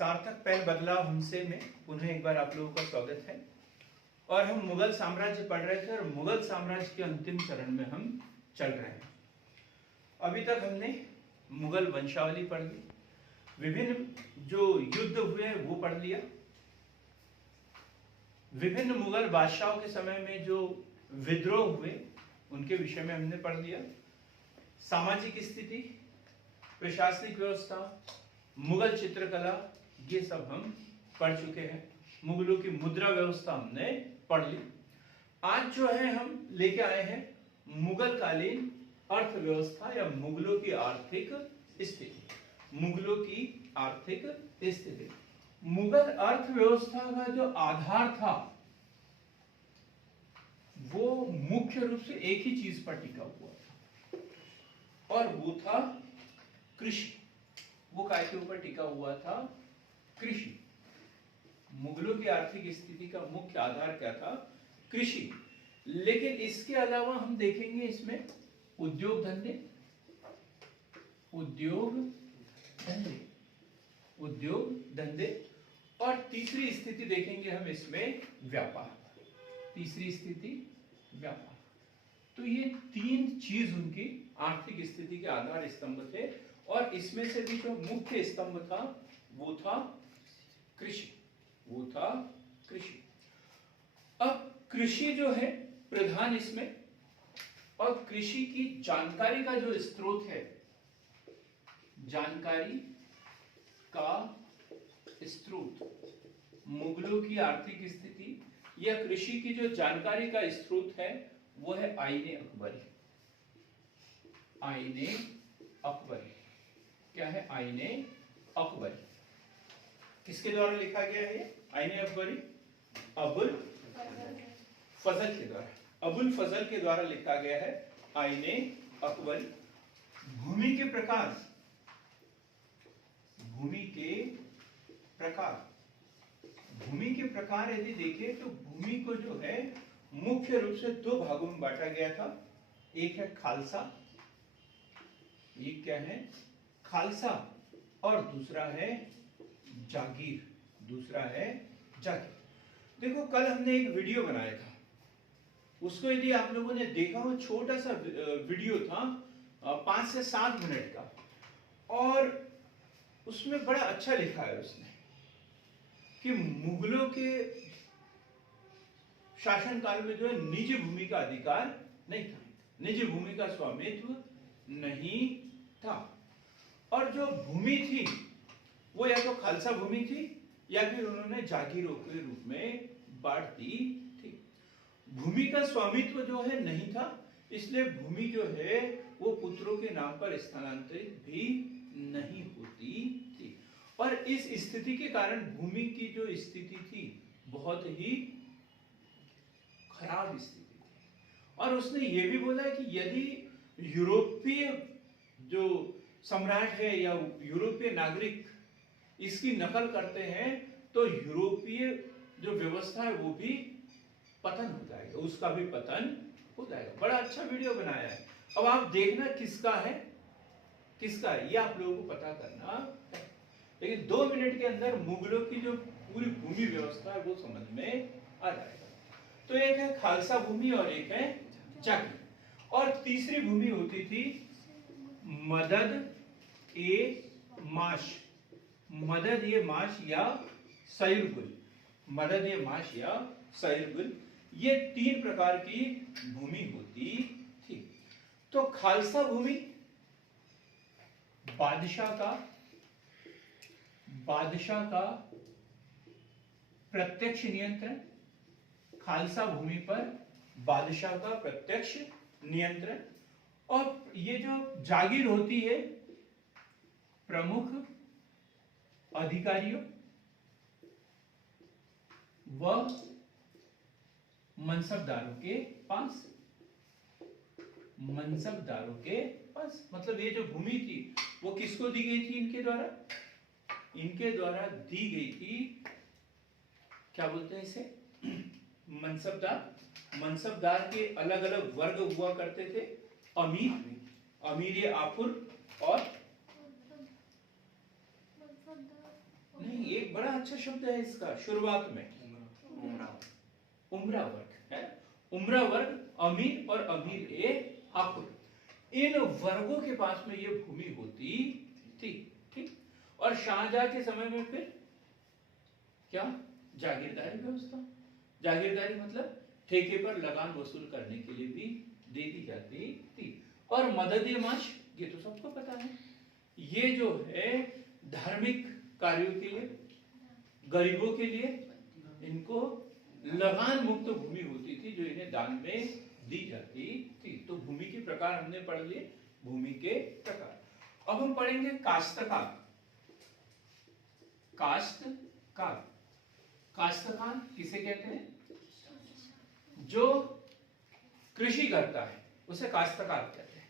सार्थक पहल बदलाव हमसे में पुनः एक बार आप लोगों का स्वागत है। और हम मुगल साम्राज्य पढ़ रहे थे और मुगल साम्राज्य के अंतिम चरण में हम चल रहे हैं। अभी तक हमने मुगल वंशावली पढ़ ली, विभिन्न जो युद्ध हुए वो पढ़ लिया, विभिन्न मुगल बादशाहों के समय में जो विद्रोह हुए उनके विषय में हमने पढ़ लिया, सामाजिक स्थिति, प्रशासनिक व्यवस्था, मुगल चित्रकला, ये सब हम पढ़ चुके हैं। मुगलों की मुद्रा व्यवस्था हमने पढ़ ली। आज जो है हम लेके आए हैं मुगल कालीन अर्थव्यवस्था या मुगलों की आर्थिक स्थिति। मुगलों की आर्थिक स्थिति, मुगल अर्थव्यवस्था का जो आधार था वो मुख्य रूप से एक ही चीज पर टिका हुआ था और वो था कृषि। वो काय के ऊपर टिका हुआ था? कृषि। मुगलों की आर्थिक स्थिति का मुख्य आधार क्या था? कृषि। लेकिन इसके अलावा हम देखेंगे इसमें उद्योग धंधे, उद्योग धंधे, उद्योग धंधे, और तीसरी स्थिति देखेंगे हम इसमें व्यापार। तीसरी स्थिति व्यापार। तो ये तीन चीज उनकी आर्थिक स्थिति के आधार स्तंभ थे और इसमें से भी जो मुख्य स्तंभ था वो था कृषि। वो था कृषि। अब कृषि जो है प्रधान इसमें, और कृषि की जानकारी का जो स्रोत है, जानकारी का स्रोत, मुगलों की आर्थिक स्थिति या कृषि की जो जानकारी का स्रोत है वो है आईने अकबरी। आईने अकबरी क्या है? आईने अकबरी। किसके द्वारा लिखा गया है? आईने अकबरी अबुल फजल के द्वारा। अबुल फजल के द्वारा लिखा गया है आईने अकबरी। भूमि के प्रकार, भूमि के प्रकार, भूमि के प्रकार यदि देखें तो भूमि को जो है मुख्य रूप से दो भागों में बांटा गया था। एक है खालसा, एक क्या है? खालसा, और दूसरा है जागीर। दूसरा है जागीर। देखो कल हमने एक वीडियो बनाया था, उसको यदि आप लोगों ने देखा हो, छोटा सा वीडियो था 5 से 7 मिनट का, और उसमें बड़ा अच्छा लिखा है उसने कि मुगलों के शासनकाल में जो है निजी भूमि का अधिकार नहीं था, निजी भूमि का स्वामित्व नहीं था, और जो भूमि थी वो या तो खालसा भूमि थी या फिर उन्होंने जागीरों के रूप में बांट दी थी। भूमि का स्वामित्व जो है नहीं था, इसलिए भूमि जो है वो पुत्रों के नाम पर स्थानांतरित भी नहीं होती थी, और इस स्थिति के कारण भूमि की जो स्थिति थी बहुत ही खराब स्थिति थी। और उसने ये भी बोला कि यदि यूरोपीय जो सम्राट है या यूरोपीय नागरिक इसकी नकल करते हैं तो यूरोपीय जो व्यवस्था है वो भी पतन हो जाएगा, उसका भी पतन हो जाएगा। बड़ा अच्छा वीडियो बनाया है। अब आप देखना किसका है, किसका है ये आप लोगों को पता करना है। लेकिन 2 मिनट के अंदर मुगलों की जो पूरी भूमि व्यवस्था है वो समझ में आ जाएगा। तो एक है खालसा भूमि और एक है जागीर, और तीसरी भूमि होती थी मदद ए माश। मदद ये माश या सयुरगुल, मदद ये माश या सयुरगुल, ये 3 प्रकार की भूमि होती थी। तो खालसा भूमि बादशाह का प्रत्यक्ष नियंत्रण, खालसा भूमि पर बादशाह का प्रत्यक्ष नियंत्रण, और ये जो जागीर होती है प्रमुख अधिकारियों व मनसबदारों के पास। मनसबदारों के पास मतलब ये जो भूमि थी वो किसको दी गई थी? इनके द्वारा, इनके द्वारा दी गई थी। क्या बोलते हैं इसे? मनसबदार। मनसबदार के अलग अलग वर्ग हुआ करते थे। अमीर, अमीर आफुर और नहीं, एक बड़ा अच्छा शब्द है इसका शुरुआत में, उम्रा वर्ग है। उम्रा वर्ग, अमीर और अमीर ए हकुर, इन वर्गों के पास में ये भूमि होती थी। ठीक। और शाहजहां के समय में फिर क्या, जागीरदारी व्यवस्था। जागीरदारी मतलब ठेके पर लगान वसूल करने के लिए भी दे दी जाती थी। और मदद माश, ये तो सबको पता है, ये जो है धार्मिक कार्यों के लिए, गरीबों के लिए इनको लगान मुक्त भूमि होती थी जो इन्हें दान में दी जाती थी। तो भूमि के प्रकार हमने पढ़ लिए, भूमि के प्रकार। अब हम पढ़ेंगे काश्तकार। काश्तकार, काश्तकार किसे कहते हैं? जो कृषि करता है उसे काश्तकार कहते हैं।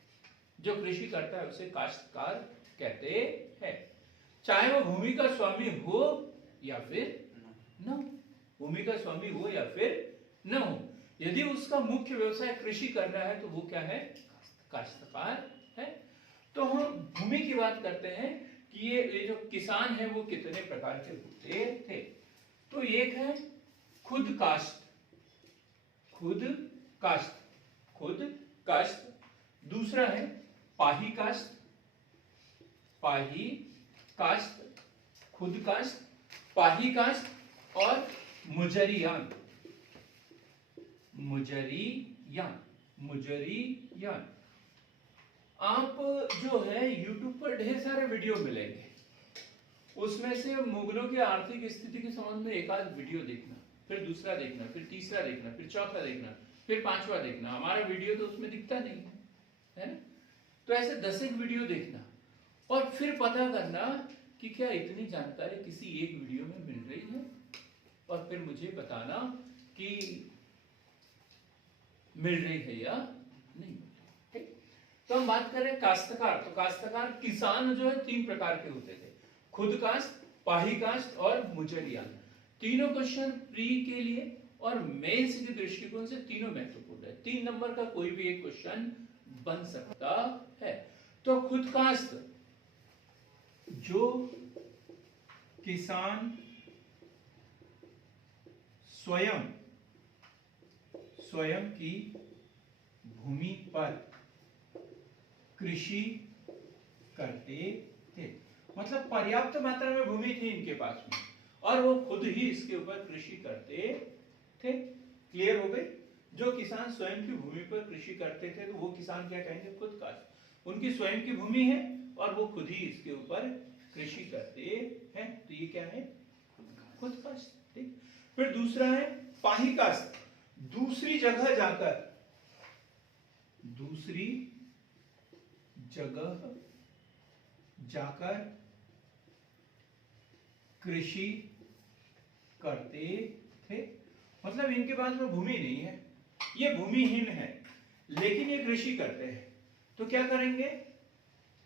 जो कृषि करता है उसे काश्तकार कहते हैं। चाहे वो भूमि का स्वामी हो या फिर न हो, भूमि का स्वामी हो या फिर न हो, यदि उसका मुख्य व्यवसाय कृषि करना है तो वो क्या है? काश्तकार है। तो हम भूमि की बात करते हैं कि ये जो किसान है वो कितने प्रकार के होते थे। तो एक है खुद काश्त, खुद काश्त, खुद काश्त। दूसरा है पाही काश्त, पाही काश्त, खुद काश्त, पाही काश्त और मुजरियान, मुजरियान, मुजरियान। आप जो है YouTube पर ढेर सारे वीडियो मिलेंगे, उसमें से मुगलों की आर्थिक स्थिति के संबंध में एक आध वीडियो देखना, फिर दूसरा देखना, फिर तीसरा देखना, फिर चौथा देखना, फिर पांचवा देखना। हमारा वीडियो तो उसमें दिखता नहीं है ना? तो ऐसे 10 वीडियो देखना और फिर पता करना कि क्या इतनी जानकारी किसी एक वीडियो में मिल रही है, और फिर मुझे बताना कि मिल रही है या नहीं। ठीक। तो हम बात करें काश्तकार। तो काश्तकार किसान जो है 3 प्रकार के होते थे, खुद काश्त, पाही काश्त और मुजरियान। तीनों क्वेश्चन प्री के लिए और मेंस के दृष्टिकोण से तीनों महत्वपूर्ण है। 3 नंबर का कोई भी एक क्वेश्चन बन सकता है। तो खुद काश्त, जो किसान स्वयं की भूमि पर कृषि करते थे, मतलब पर्याप्त मात्रा में भूमि थी इनके पास में और वो खुद ही इसके ऊपर कृषि करते थे। क्लियर हो गई? जो किसान स्वयं की भूमि पर कृषि करते थे तो वो किसान क्या कहेंगे? खुद काश्त। उनकी स्वयं की भूमि है और वो खुद ही इसके ऊपर कृषि करते हैं, तो ये क्या है? खुद काश्त। ठीक। फिर दूसरा है पाही काश्त, दूसरी जगह जाकर कृषि करते थे। मतलब इनके पास में भूमि नहीं है, ये भूमिहीन है, लेकिन ये कृषि करते हैं। तो क्या करेंगे?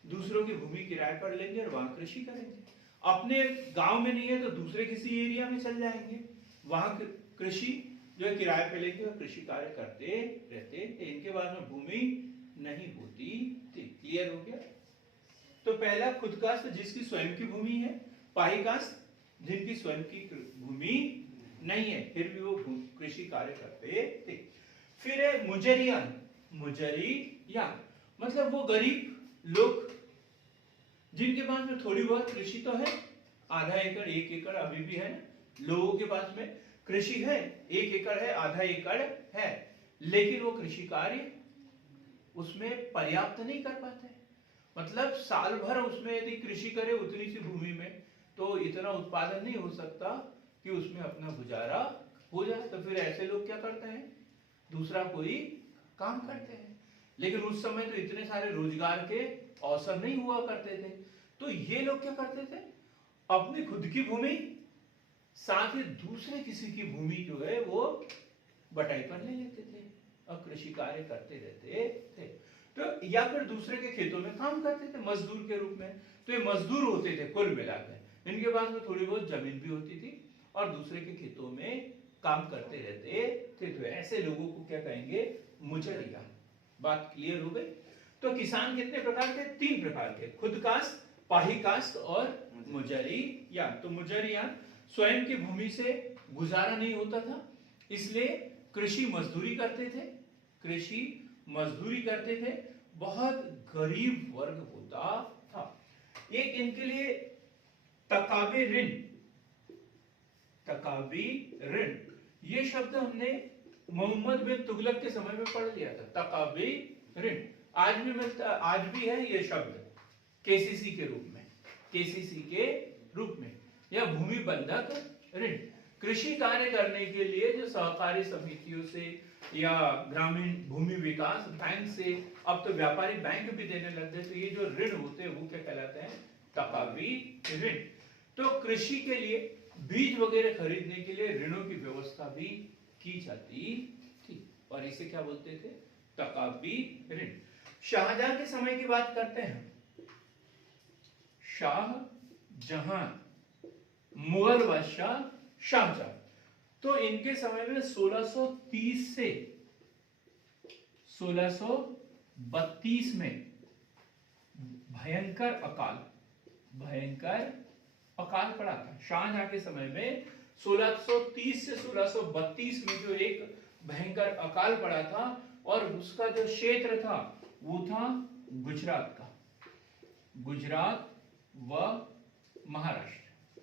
दूसरों की भूमि किराए पर लेंगे और वहां कृषि करेंगे। अपने गांव में नहीं है तो दूसरे किसी एरिया में चल जाएंगे, वहां कृषि जो है किराए पे लेके और कृषि कार्य करते रहते। इनके पास में भूमि नहीं होती थी। क्लियर हो गया? तो पहला खुद काश्त, जिसकी स्वयं की भूमि है। पाही काश्त, जिनकी स्वयं की भूमि नहीं है फिर भी वो कृषि कार्य करते थे। फिर है मुजरियान, मुजरियान मतलब वो गरीब लोग जिनके पास में थोड़ी बहुत कृषि तो है, आधा एकड़ 1 एकड़ अभी भी है ना, लोगों के पास में कृषि है, 1 एकड़ है, आधा एकड़ है, लेकिन वो कृषि कार्य उसमें पर्याप्त नहीं कर पाते। मतलब साल भर उसमें यदि कृषि करे उतनी सी भूमि में तो इतना उत्पादन नहीं हो सकता कि उसमें अपना गुजारा हो जाए। तो फिर ऐसे लोग क्या करते हैं? दूसरा कोई काम करते हैं। लेकिन उस समय तो इतने सारे रोजगार के अवसर नहीं हुआ करते थे, तो ये लोग क्या करते थे? अपनी खुद की भूमि साथ ही दूसरे किसी की भूमि जो है वो बटाई पर ले लेते थे और कृषि कार्य करते रहते थे। तो या फिर दूसरे के खेतों में काम करते थे मजदूर के रूप में। तो ये मजदूर होते थे कुल मिलाकर। इनके पास में थोड़ी बहुत जमीन भी होती थी और दूसरे के खेतों में काम करते रहते थे। तो ऐसे लोगों को क्या कहेंगे? मुजरिया। बात क्लियर हो गई? तो किसान कितने प्रकार के? 3 प्रकार के, खुद काश्त, पाही काश्त और मुजरियान। तो मुजरियान स्वयं की भूमि से गुजारा नहीं होता था, इसलिए कृषि मजदूरी करते थे, कृषि मजदूरी करते थे, बहुत गरीब वर्ग होता था। एक इनके लिए तकाबे ऋण, तकाबी ऋण, ये शब्द हमने मोहम्मद बिन तुगलक के समय में पढ़ लिया था। तकाबी ऋण आज भी मिलता, आज भी है ये शब्द केसीसी के रूप में, केसीसी के रूप में, या भूमि बंधक ऋण। कृषि कार्य करने के लिए जो सहकारी समितियों से या ग्रामीण भूमि विकास बैंक से, अब तो व्यापारी बैंक भी देने लग गए, तो ये जो ऋण होते हैं वो क्या कहलाते हैं? तकाबी ऋण। तो कृषि के लिए बीज वगैरह खरीदने के लिए ऋणों की व्यवस्था भी की जाती थी, और इसे क्या बोलते थे? तकाबी ऋण। शाहजहां के समय की बात करते हैं। शाहजहां, मुगल बादशाह शाहजहां, तो इनके समय में 1630 से 1632 में भयंकर अकाल पड़ा था। शाहजहां के समय में 1630 से 1632 में जो एक भयंकर अकाल पड़ा था, और उसका जो क्षेत्र था वो था गुजरात का, गुजरात व महाराष्ट्र,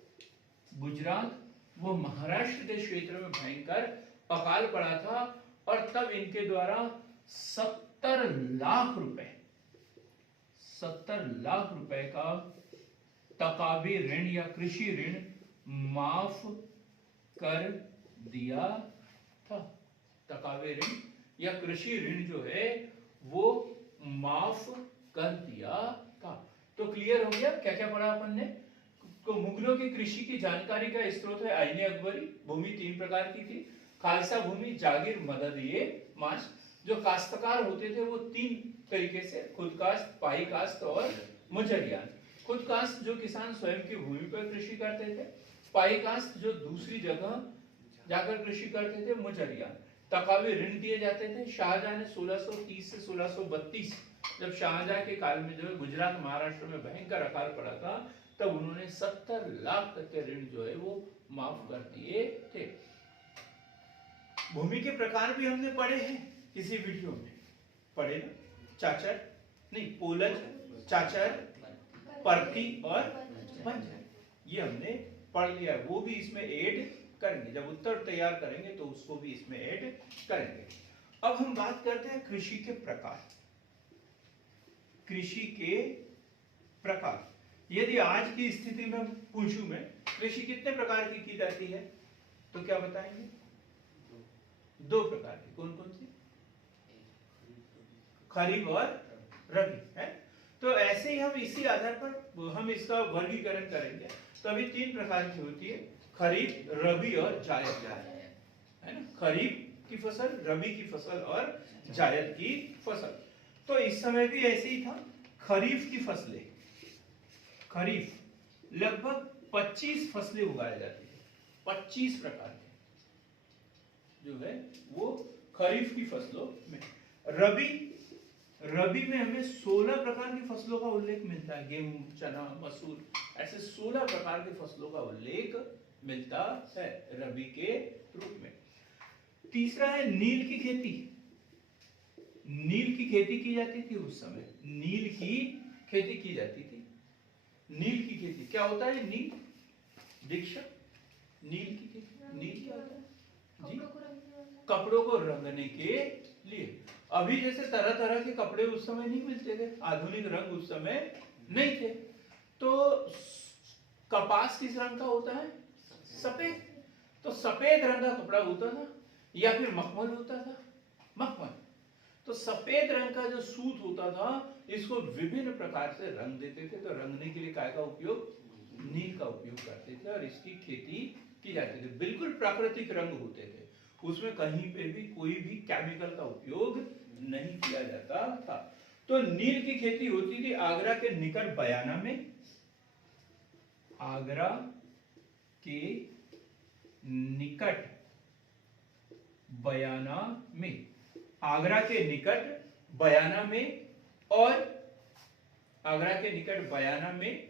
गुजरात वो महाराष्ट्र के क्षेत्र में भयंकर अकाल पड़ा था, और तब इनके द्वारा 70 लाख रुपए का तकाबी ऋण या कृषि ऋण माफ कर दिया था। तकाबी ऋण या कृषि ऋण जो है वो माफ कर दिया था। तो क्लियर हो गया क्या क्या पढ़ा अपन ने? तो मुगलों की कृषि की जानकारी का स्रोत है आईने अकबरी। भूमि 3 प्रकार की थी, खालसा भूमि, जागीर, मददिये माश। जो काश्तकार होते थे वो 3 तरीके से, खुद काश्त, पाई काश्त और मुजरियान। खुद काश्त जो किसान स्वयं की भूमि पर कृषि करते थे, पाई काश्त जो दूसरी जगह जाकर कृषि करते थे, मुजरियान। तकाबी ऋण दिए जाते थे। शाहजहां ने 1630 से 1632, जब शाहजहां के काल में जो है गुजरात महाराष्ट्र में भयंकर अकाल पड़ा था, तब उन्होंने 70 लाख तक के ऋण जो है वो माफ कर दिए थे। भूमि के प्रकार भी हमने पढ़े हैं किसी वीडियो में, पढ़े ना? चाचर नहीं, पोलज, चाचर, परती और बंजर, ये हमने पढ़ लिया। वो भी इसमें ऐड करेंगे, जब उत्तर तैयार करेंगे तो उसको भी इसमें ऐड करेंगे। अब हम बात करते हैं कृषि के प्रकार। कृषि के प्रकार, यदि आज की स्थिति में पूछूं मैं कृषि कितने प्रकार की जाती है, तो क्या बताएंगे? 2 प्रकार की। कौन कौन सी? खरीफ और रबी है। तो ऐसे ही हम इसी आधार पर हम इसका वर्गीकरण करेंगे। तो अभी 3 प्रकार की होती है, खरीफ, रबी और जायद, है ना? खरीफ की फसल, रबी की फसल और जायद की फसल। तो इस समय भी ऐसे ही था। खरीफ की फसलें, खरीफ लगभग 25 फसलें उगाई जाती है, 25 प्रकार के जो है वो खरीफ की फसलों में। रबी में हमें 16 प्रकार की फसलों का उल्लेख मिलता है। गेहूं, चना, मसूर, ऐसे 16 प्रकार की फसलों का उल्लेख मिलता है रबी के रूप में। तीसरा है नील की खेती। नील की खेती की जाती थी उस समय, नील की खेती की जाती थी। नील की खेती क्या होता है? नील दीक्षा, नील की खेती, नील क्या होता है जी? कपड़ों को रंगने के लिए। अभी जैसे तरह तरह के कपड़े उस समय नहीं मिलते थे, आधुनिक रंग उस समय नहीं थे। तो कपास किस रंग का होता है? सफेद। तो सफेद रंग का कपड़ा होता था, या फिर मखमल होता था, मखमल। तो सफेद रंग का जो सूत होता था, इसको विभिन्न प्रकार से रंग देते थे। तो रंगने के लिए काय का उपयोग? नील का उपयोग करते थे, और इसकी खेती की जाती थी। बिल्कुल प्राकृतिक रंग होते थे, उसमें कहीं पे भी कोई भी केमिकल का उपयोग नहीं किया जाता था। तो नील की खेती होती थी आगरा के निकट बयाना में, आगरा के निकट बयाना में, आगरा के निकट बयाना में, और आगरा के निकट बयाना में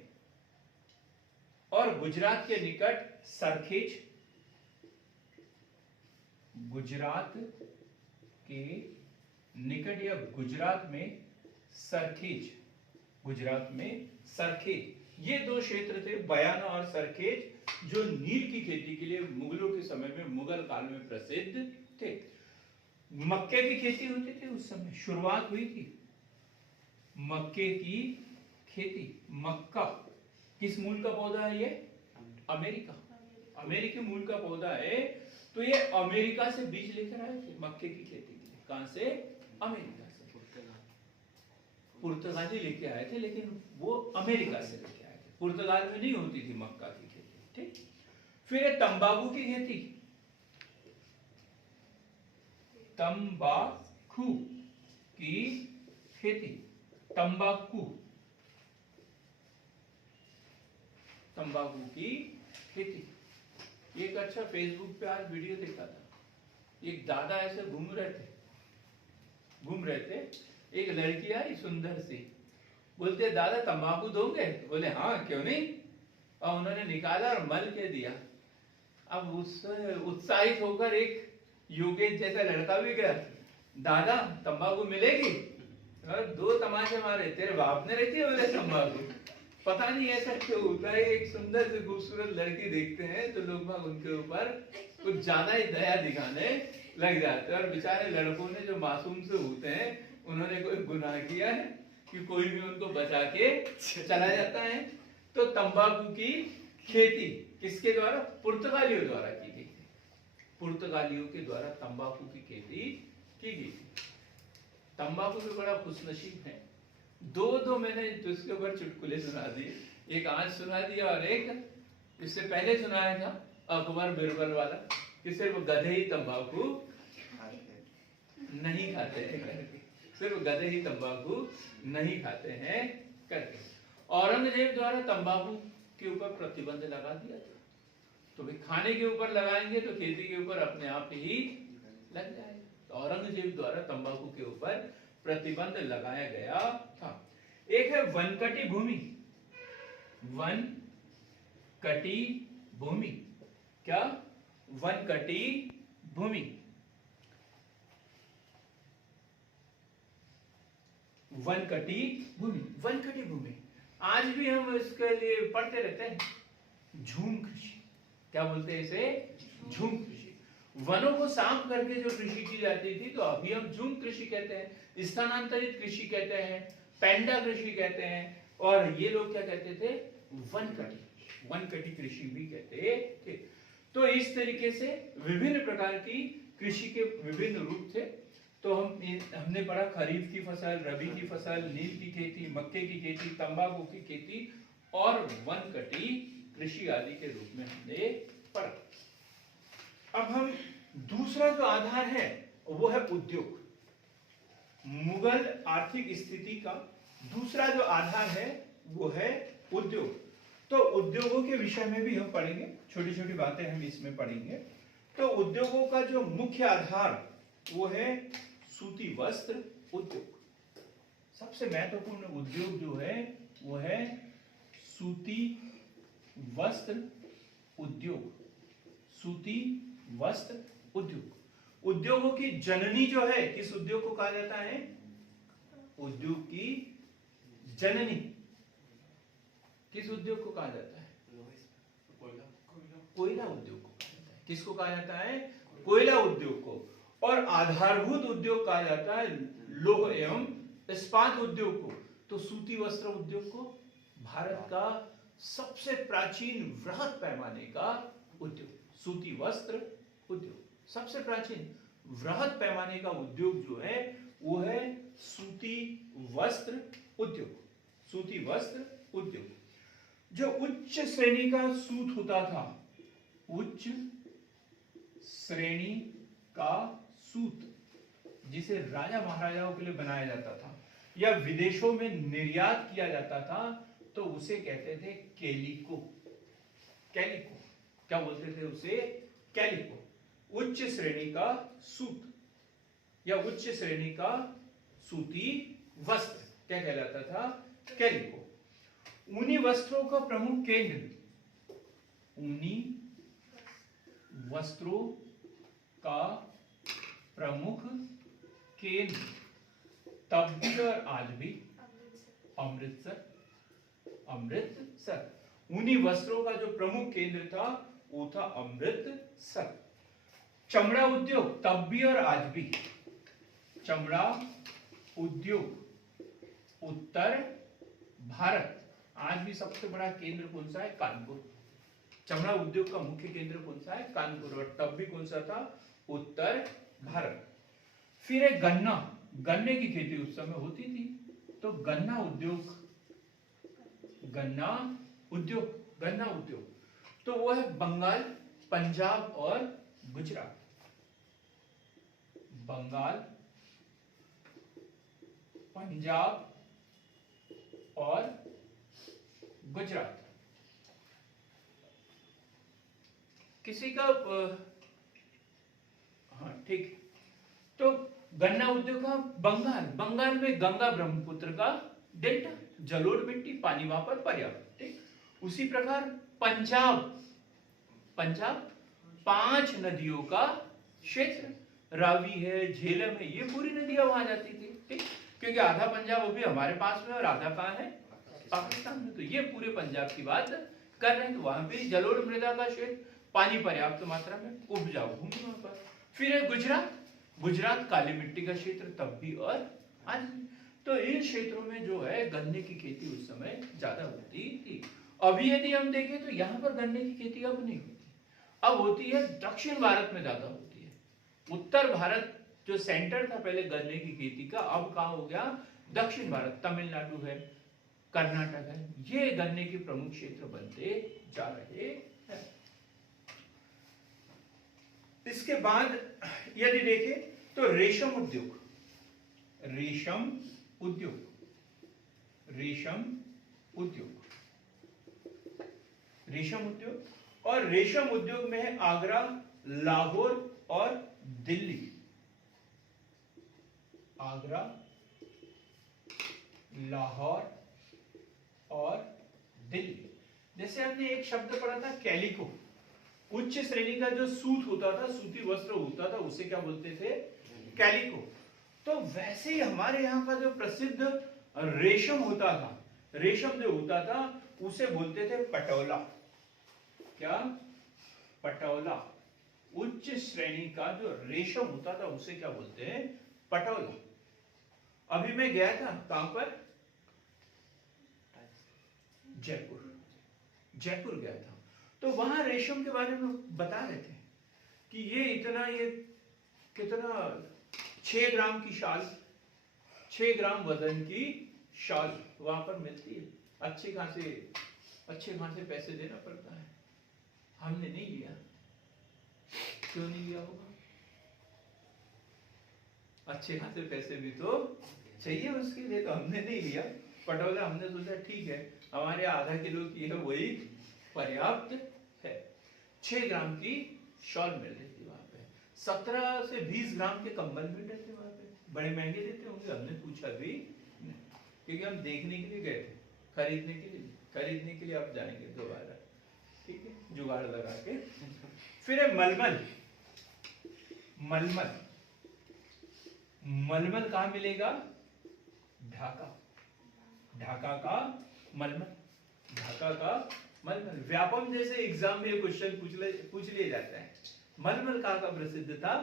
और गुजरात के निकट सरखेज, गुजरात के निकट या गुजरात में सरखेज, गुजरात में सरखेज, ये दो क्षेत्र थे बयाना और सरखेज, जो नील की खेती के लिए मुगलों के समय में, मुगल काल में प्रसिद्ध थे। मक्के की खेती होती थी उस समय, शुरुआत हुई थी मक्के की खेती। मक्का किस मूल का पौधा है? ये अमेरिका, अमेरिकी मूल का पौधा है। तो ये अमेरिका से बीज लेकर आए थे मक्के की खेती के लिए। कहां से? अमेरिका से। पुर्तगाली लेके आए थे, लेकिन वो अमेरिका से लेके आए थे। पुर्तगाल में नहीं होती थी मक्का की खेती। ठीक। फिर तंबाकू की खेती, तंबाकू की खेती, तंबाकू, तंबाकू की खेती। एक अच्छा फेसबुक पे आज वीडियो देखा था, एक दादा ऐसे घूम रहे थे, एक लड़की आई सुंदर सी, बोलते दादा तंबाकू दोगे? बोले हाँ क्यों नहीं। और उन्होंने निकाला और मल के दिया। अब उससे उत्साहित होकर एक योगेश जैसा लड़का भी गया, दादा तंबाकू मिलेगी? और दो तमाचे मारे, तेरे बाप ने रखी है बोले तंबाकू। पता नहीं ऐसा क्यों होता है, एक सुंदर से खूबसूरत लड़की देखते हैं तो लोग बाग उनके ऊपर कुछ ज्यादा ही दया दिखाने लग जाते हैं। और बेचारे लड़कों ने जो मासूम से होते हैं, उन्होंने कोई गुनाह किया है कि कोई भी उनको बचा के चला जाता है। तो तंबाकू की खेती किसके द्वारा? पुर्तगालियों द्वारा की गई थी। पुर्तगालियों के द्वारा तंबाकू की खेती की गई थी। तंबाकू भी बड़ा खुशनसीब है। दो मैंने उसके ऊपर चुटकुले सुना दिए, एक आज सुना दिया और एक इससे पहले सुनाया था अकबर बिरबल वाला, कि सिर्फ गधे ही तंबाकू नहीं खाते हैं, सिर्फ गधे ही तंबाकू नहीं खाते हैं करके। औरंगजेब द्वारा तंबाकू के ऊपर प्रतिबंध लगा दिया था। तो भाई खाने के ऊपर लगाएंगे तो खेती के ऊपर अपने आप ही लग जाएगा। तो औरंगजेब द्वारा तंबाकू के ऊपर प्रतिबंध लगाया गया था। एक है वनकटी भूमि, वनकटी भूमि, क्या? वनकटी भूमि, वनकटी भूमि, वनकटी भूमि। आज भी हम इसके लिए पढ़ते रहते हैं झूम कृषि, क्या बोलते हैं इसे? झूम कृषि। वनों को साफ करके जो कृषि की जाती थी, तो अभी हम झूम कृषि कहते हैं, स्थानांतरित कृषि कहते हैं, पेंडा कृषि कहते हैं, और ये लोग क्या कहते थे? वनकटी, वनकटी कृषि भी कहते थे। तो इस तरीके से विभिन्न प्रकार की कृषि के विभिन्न रूप थे। तो हमने पढ़ा खरीफ की फसल, रबी की फसल, नील की खेती, मक्के की खेती, तंबाकू की खेती और वनकटी कृषि आदि के रूप में हमने पढ़ा। अब हम दूसरा जो आधार है वो है उद्योग। मुगल आर्थिक स्थिति का दूसरा जो आधार है वो है उद्योग। तो उद्योगों के विषय में भी हम पढ़ेंगे, छोटी छोटी बातें हम इसमें पढ़ेंगे। तो उद्योगों का जो मुख्य आधार वो है सूती वस्त्र उद्योग। सबसे महत्वपूर्ण उद्योग जो है वो है सूती वस्त्र उद्योग, सूती वस्त्र उद्योग। उद्योगों की जननी जो है, किस उद्योग को कहा जाता है? उद्योग की जननी किस उद्योग को कहा जाता है? कोयला उद्योग को कहा जाता है। किसको कहा जाता है? कोयला उद्योग को। और आधारभूत उद्योग कहा जाता है लौह एवं इस्पात उद्योग को। तो सूती वस्त्र उद्योग को भारत का सबसे प्राचीन वृहत पैमाने का उद्योग, सूती वस्त्र उद्योग सबसे प्राचीन वृहत पैमाने का उद्योग जो है वो है सूती वस्त्र उद्योग, सूती वस्त्र उद्योग। जो उच्च श्रेणी का सूत होता था, उच्च श्रेणी का सूत जिसे राजा महाराजाओं के लिए बनाया जाता था या विदेशों में निर्यात किया जाता था, तो उसे कहते थे कैलिको। कैलिको क्या बोलते थे उसे? कैलिको। उच्च श्रेणी का सूत या उच्च श्रेणी का सूती वस्त्र क्या कहलाता था? कैलिको। ऊनी वस्त्रों का प्रमुख केंद्र ऊनी वस्त्रों का प्रमुख केंद्र तब भी और आज भी अमृतसर। अमृतसर ऊनी वस्त्रों का जो प्रमुख केंद्र था वो था अमृतसर। चमड़ा उद्योग तब भी और आज भी, चमड़ा उद्योग उत्तर भारत आज भी सबसे बड़ा केंद्र कौन सा है? कानपुर। चमड़ा उद्योग का मुख्य केंद्र कौन सा है? कानपुर। और तब भी कौन सा था? उत्तर भारत। फिर है गन्ना, गन्ने की खेती उस समय होती थी, तो गन्ना उद्योग, गन्ना उद्योग तो वो है बंगाल, पंजाब और गुजरात। बंगाल, पंजाब और गुजरात। किसी का हाँ ठीक। तो गन्ना उद्योग का बंगाल में गंगा ब्रह्मपुत्र का डेल्टा, जलोढ़ मिट्टी, पानी वहां पर पर्याप्त। ठीक। उसी प्रकार पंजाब 5 नदियों का क्षेत्र, रावी है, झेलम है, ये पूरी नदियां वहां जाती थी। ठीक। क्योंकि आधा पंजाब अभी हमारे पास में और आधा कहाँ है? पाकिस्तान में। तो ये पूरे पंजाब की बात कर रहे हैं। तो वहां पे जलोढ़ मृदा का क्षेत्र, पानी पर्याप्त मात्रा में, उपजाऊ भूमि वहां पर। फिर है गुजरात काली मिट्टी का क्षेत्र तब भी और आज भी। तो इन क्षेत्रों में जो है गन्ने की खेती उस समय ज्यादा होती थी। अभी यदि हम देखें तो यहाँ पर गन्ने की खेती अब नहीं होती, अब होती है दक्षिण भारत में ज्यादा होती है। उत्तर भारत जो सेंटर था पहले गन्ने की खेती का, अब कहाँ हो गया? दक्षिण भारत, तमिलनाडु है, कर्नाटक है, ये गन्ने के प्रमुख क्षेत्र बनते जा रहे हैं। इसके बाद यदि देखें तो रेशम उद्योग और रेशम उद्योग में है आगरा, लाहौर और दिल्ली। आगरा, लाहौर और दिल्ली। जैसे हमने एक शब्द पढ़ा था कैलिको, उच्च श्रेणी का जो सूत होता था, सूती वस्त्र होता था, उसे क्या बोलते थे? कैलिको। तो वैसे ही हमारे यहाँ का जो प्रसिद्ध रेशम होता था, रेशम जो होता था उसे बोलते थे पटोला। क्या? पटोला। उच्च श्रेणी का जो रेशम होता था उसे क्या बोलते हैं? पटोला। अभी मैं गया था कहां पर? जयपुर गया था। तो वहां रेशम के बारे में बता रहे थे कि ये कितना 6 ग्राम की शाल, 6 ग्राम वजन की शाल वहां पर मिलती है। अच्छे खासे पैसे देना पड़ता है। हमने नहीं लिया। क्यों नहीं लिया होगा? अच्छे खासे पैसे भी तो चाहिए उसके लिए, तो हमने नहीं लिया पटोला। हमने सोचा ठीक है, हमारे आधा किलो की है वही पर्याप्त है। 6 ग्राम की शॉल मिल रही थी वहां पे। 17 से 20 ग्राम के कंबल मिल रहे थे वहां पे। बड़े महंगे देते होंगे, हमने पूछा भी नहीं, क्योंकि हम देखने के लिए गए थे, खरीदने के लिए अब जाएंगे दोबारा। ठीक है, जुगाड़ लगा के। फिर है मलमल कहाँ मिलेगा? ढाका का मलमल। व्यापम जैसे एग्जाम में क्वेश्चन पूछ लिया जाता है। मलमल कहाँ का प्रसिद्ध था?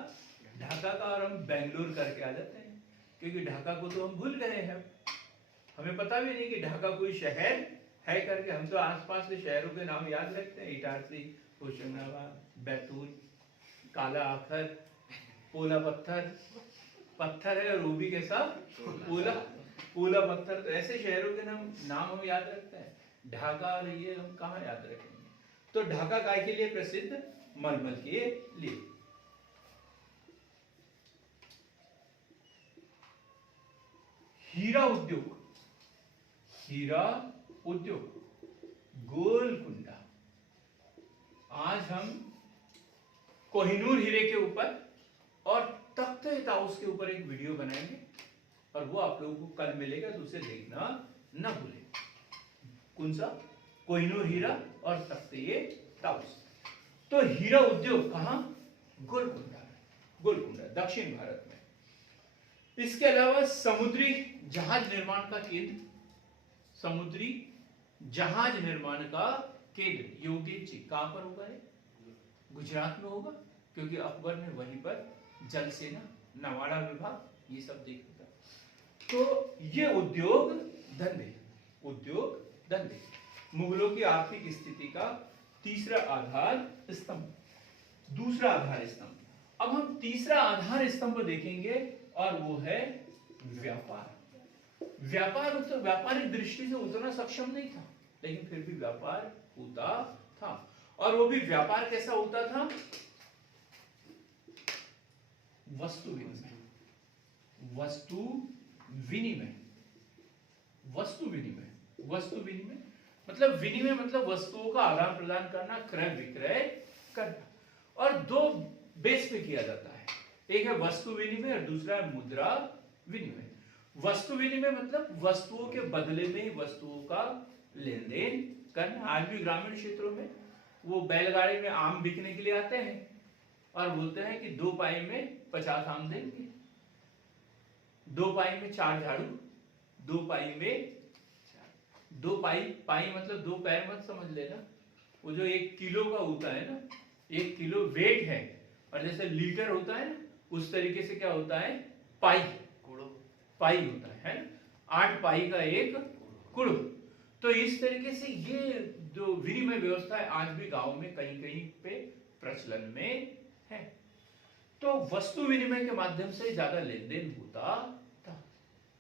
ढाका का। और हम बेंगलोर करके आ जाते हैं, क्योंकि ढाका को तो हम भूल गए हैं। हमें पता भी नहीं कि ढाका कोई शहर है करके। हम तो आसपास के शहरों के नाम याद रखते हैं, इटारसी, होशंगाबाद, बैतूल, काला आखर, पोला पत्थर है, और रूबी के साथ पोला पत्थर। तो ऐसे शहरों के नाम हम याद रखते हैं। ढाका और ये हम कहाँ याद रखेंगे? तो ढाका काय के लिए प्रसिद्ध? मलमल के लिए। हीरा उद्योग, गोलकुंडा। आज हम कोहिनूर हीरे के ऊपर और तख्ते ताउस के ऊपर एक वीडियो बनाएंगे, और वो आप लोगों को कल मिलेगा, तो उसे देखना न भूलें। कौन सा? कोहिनूर हीरा और तख्ते ताउस। तो हीरा उद्योग कहाँ? गोलकुंडा दक्षिण भारत में। इसके अलावा समुद्री जहाज निर्माण का केंद्र, समुद्री जहाज निर्माण का केंद्र योगदेव जी कहां पर होगा? गुजरात में होगा, क्योंकि अकबर ने वहीं पर जल सेना, नवाड़ा विभाग ये सब देखा था। तो ये उद्योग धंधे मुगलों की आर्थिक स्थिति का तीसरा आधार स्तंभ, दूसरा आधार स्तंभ। अब हम तीसरा आधार स्तंभ देखेंगे और वो है व्यापार। व्यापार तो व्यापारिक दृष्टि से उतना सक्षम नहीं था, लेकिन फिर भी व्यापार होता था। और वो भी व्यापार कैसा होता था? वस्तु विनिमय। मतलब विनिमय मतलब वस्तुओं का आदान प्रदान करना, क्रय विक्रय करना। और दो बेस पे किया जाता है, एक है वस्तु विनिमय और दूसरा है मुद्रा विनिमय। वस्तु विनिमय मतलब वस्तुओं के बदले में वस्तुओं का लेन देन करना। आज भी ग्रामीण क्षेत्रों में वो बैलगाड़ी में आम बिकने के लिए आते हैं और बोलते हैं कि 2 पाई में 50 आम देंगे, 2 पाई में 4 झाड़ू, 2 पाई में 2 पाई मतलब 2 पैर मत समझ लेना, वो जो 1 किलो का होता है ना, 1 किलो वेट है, और जैसे लीटर होता है ना, उस तरीके से क्या होता है? पाई होता है ना? 8 पाई का एक कुड़। तो इस तरीके से ये जो विनिमय व्यवस्था है आज भी गांव में कहीं कहीं पे प्रचलन में है। तो वस्तु विनिमय के माध्यम से ज्यादा लेन देन होता था।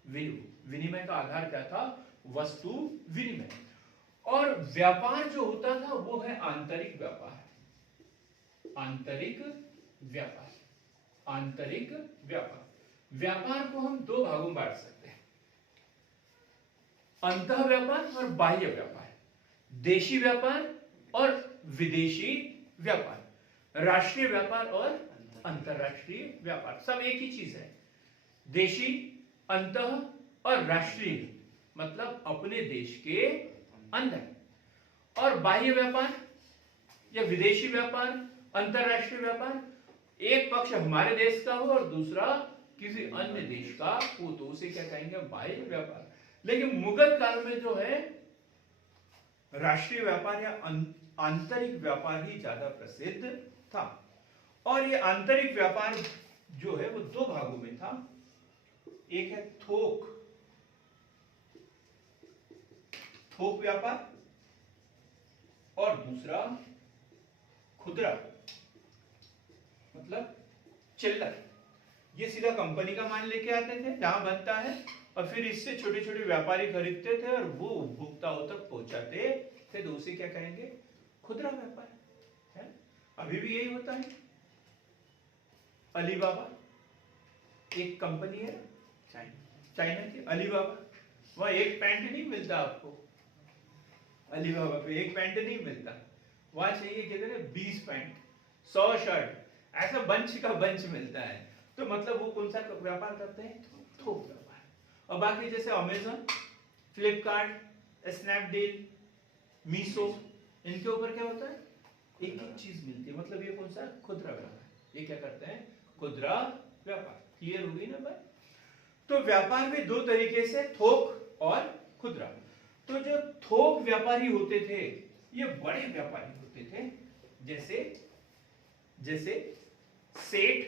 विनिमय का आधार क्या था? वस्तु विनिमय। और व्यापार जो होता था वो है आंतरिक व्यापार। व्यापार को हम 2 भागों में बांट सकते हैं, अंतः व्यापार और बाह्य व्यापार, देशी व्यापार और विदेशी व्यापार, राष्ट्रीय व्यापार और अंतरराष्ट्रीय व्यापार। सब एक ही चीज है। देशी, अंतः और राष्ट्रीय मतलब अपने देश के अंदर, और बाह्य व्यापार या विदेशी व्यापार, अंतरराष्ट्रीय व्यापार, एक पक्ष हमारे देश का हो और दूसरा किसी अन्य देश का हो तो उसे क्या कहेंगे? बाह्य व्यापार। लेकिन मुगल काल में जो है राष्ट्रीय व्यापार या आंतरिक व्यापार ही ज्यादा प्रसिद्ध था। और ये आंतरिक व्यापार जो है वो 2 भागों में था, एक है थोक व्यापार और दूसरा खुदरा मतलब चिल्लर। ये सीधा कंपनी का माल लेके आते थे जहां बनता है, और फिर इससे छोटे छोटे व्यापारी खरीदते थे और वो उपभोक्ताओं तक पहुंचाते थे, तो उसे क्या कहेंगे? खुदरा व्यापार है। अभी भी यही होता है। अलीबाबा एक कंपनी है चाइना की, अलीबाबा, वहां एक पैंट नहीं मिलता आपको, अलीबाबा पे एक पैंट नहीं मिलता, वहां चाहिए कितने? 20 पैंट, 100 शर्ट, ऐसा बंच का बंच मिलता है। तो मतलब वो कौन सा व्यापार करते हैं? थोक व्यापार। और बाकी जैसे अमेज़न, फ्लिपकार्ट, स्नैपडील, मीशो, इनके ऊपर क्या होता है? एक ही चीज मिलती है, मतलब ये कौन सा? खुदरा व्यापार। ये क्या करते हैं? खुदरा व्यापार। क्लियर होगी ना बात? तो व्यापार में 2 तरीके से, थोक और खुदरा। तो जो थोक व्यापारी होते थे ये बड़े व्यापारी होते थे, जैसे सेठ,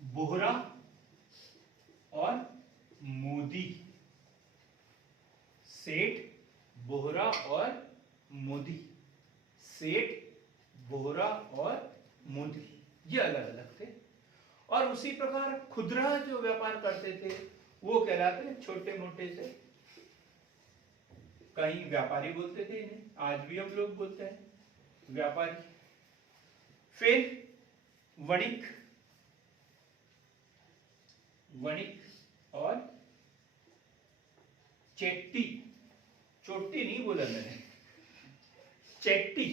बोहरा और मोदी। सेठ, बोहरा और मोदी, सेठ, बोहरा और मोदी, ये अलग अलग थे। और उसी प्रकार खुदरा जो व्यापार करते थे वो कहलाते छोटे मोटे से, कहीं व्यापारी बोलते थे इन्हें, आज भी हम लोग बोलते हैं व्यापारी। फिर वणिक और चेट्टी, चोट्टी नहीं बोला मैंने, चेट्टी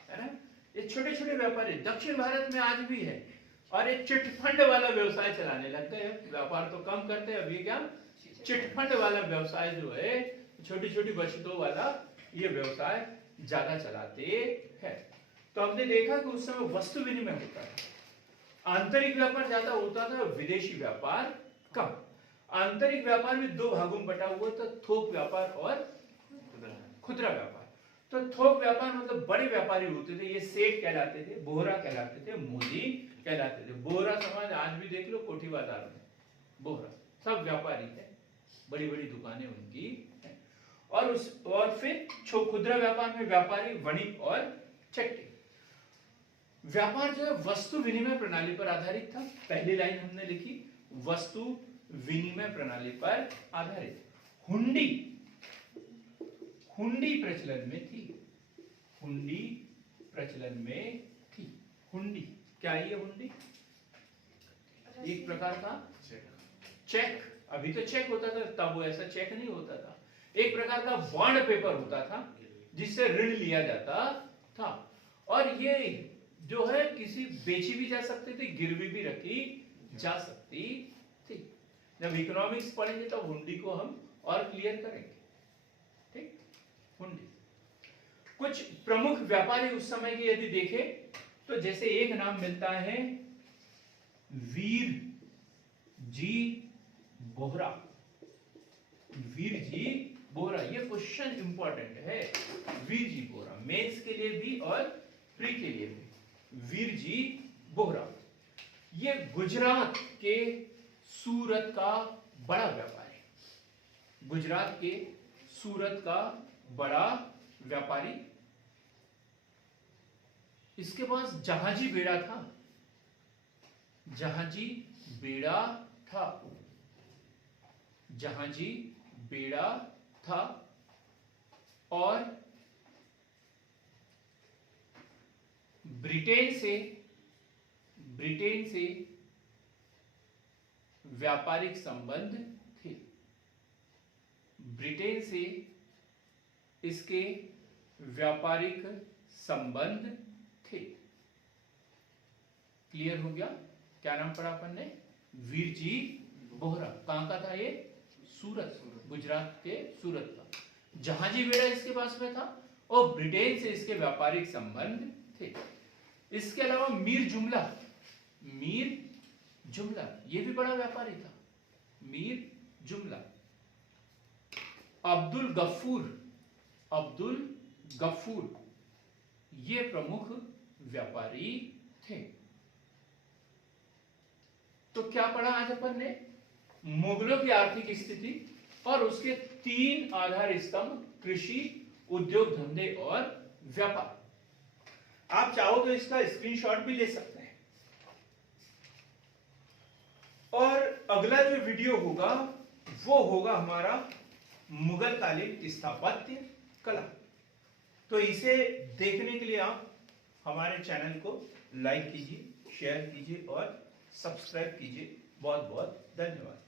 है ना। ये छोटे छोटे व्यापारी दक्षिण भारत में आज भी है, और एक चिटफंड वाला व्यवसाय चलाने लग गए। व्यापार तो कम करते हैं, अभी क्या चिटफंड वाला व्यवसाय जो है, छोटी छोटी बचतों वाला, ये व्यवसाय ज्यादा चलाते हैं। तो हमने देखा कि उस समय वस्तु विनिमय होता था, आंतरिक व्यापार ज्यादा होता था, विदेशी व्यापार कम। आंतरिक व्यापार में दो भागों में बटा हुआ था, थोक व्यापार और खुदरा व्यापार। तो थोक व्यापार मतलब बड़े व्यापारी होते थे, ये सेठ कहलाते थे, बोहरा कहलाते थे, मोदी कहलाते थे। बोहरा समाज आज भी देख लो कोठी बाजार में, बोहरा सब व्यापारी है, बड़ी बड़ी दुकानें उनकी हैं। और फिर खुदरा व्यापार में व्यापारी, वणिक और चट्टी। व्यापार जो है वस्तु विनिमय प्रणाली पर आधारित था। पहली लाइन हमने लिखी, वस्तु विनिमय प्रणाली पर आधारित। हुंडी, हुंडी प्रचलन में थी, हुंडी प्रचलन में थी। हुंडी क्या है? ये हुंडी एक प्रकार का चेक। अभी तो चेक होता था, तब वो ऐसा चेक नहीं होता था। एक प्रकार का बॉन्ड पेपर होता था जिससे ऋण लिया जाता था। और ये जो है किसी बेची भी जा सकती थी, गिरवी भी रखी जा सकती थी। जब इकोनॉमिक्स पढ़ेंगे तो हुंडी को हम और क्लियर करेंगे। ठीक, हुंडी। कुछ प्रमुख व्यापारी उस समय के यदि देखें तो जैसे एक नाम मिलता है वीर जी बोहरा। वीर जी बोहरा, ये क्वेश्चन इंपॉर्टेंट है। वीर जी बोहरा, मेंस के लिए भी और प्री के लिए भी। वीर जी बोहरा ये गुजरात के सूरत का बड़ा व्यापारी, गुजरात के सूरत का बड़ा व्यापारी। इसके पास जहाजी बेड़ा था, जहाजी बेड़ा था, जहाजी बेड़ा था। और ब्रिटेन से व्यापारिक संबंध थे। ब्रिटेन से इसके व्यापारिक संबंध थे। क्लियर हो गया? क्या नाम पढ़ा अपन ने? वीर जी बोहरा। कहां का था ये? सूरत, गुजरात के सूरत का। जहाजी बेड़ा इसके पास में था और ब्रिटेन से इसके व्यापारिक संबंध थे। इसके अलावा मीर जुमला, मीर जुमला ये भी बड़ा व्यापारी था। मीर जुमला। अब्दुल गफूर, अब्दुल गफूर ये प्रमुख व्यापारी थे। तो क्या पढ़ा आज अपन ने? मुगलों की आर्थिक स्थिति और उसके तीन आधार स्तंभ, कृषि, उद्योग धंधे और व्यापार। आप चाहो तो इसका स्क्रीनशॉट भी ले सकते हैं। और अगला जो वीडियो होगा वो होगा हमारा मुगल कालीन स्थापत्य कला। तो इसे देखने के लिए आप हमारे चैनल को लाइक कीजिए, शेयर कीजिए और सब्सक्राइब कीजिए। बहुत बहुत धन्यवाद।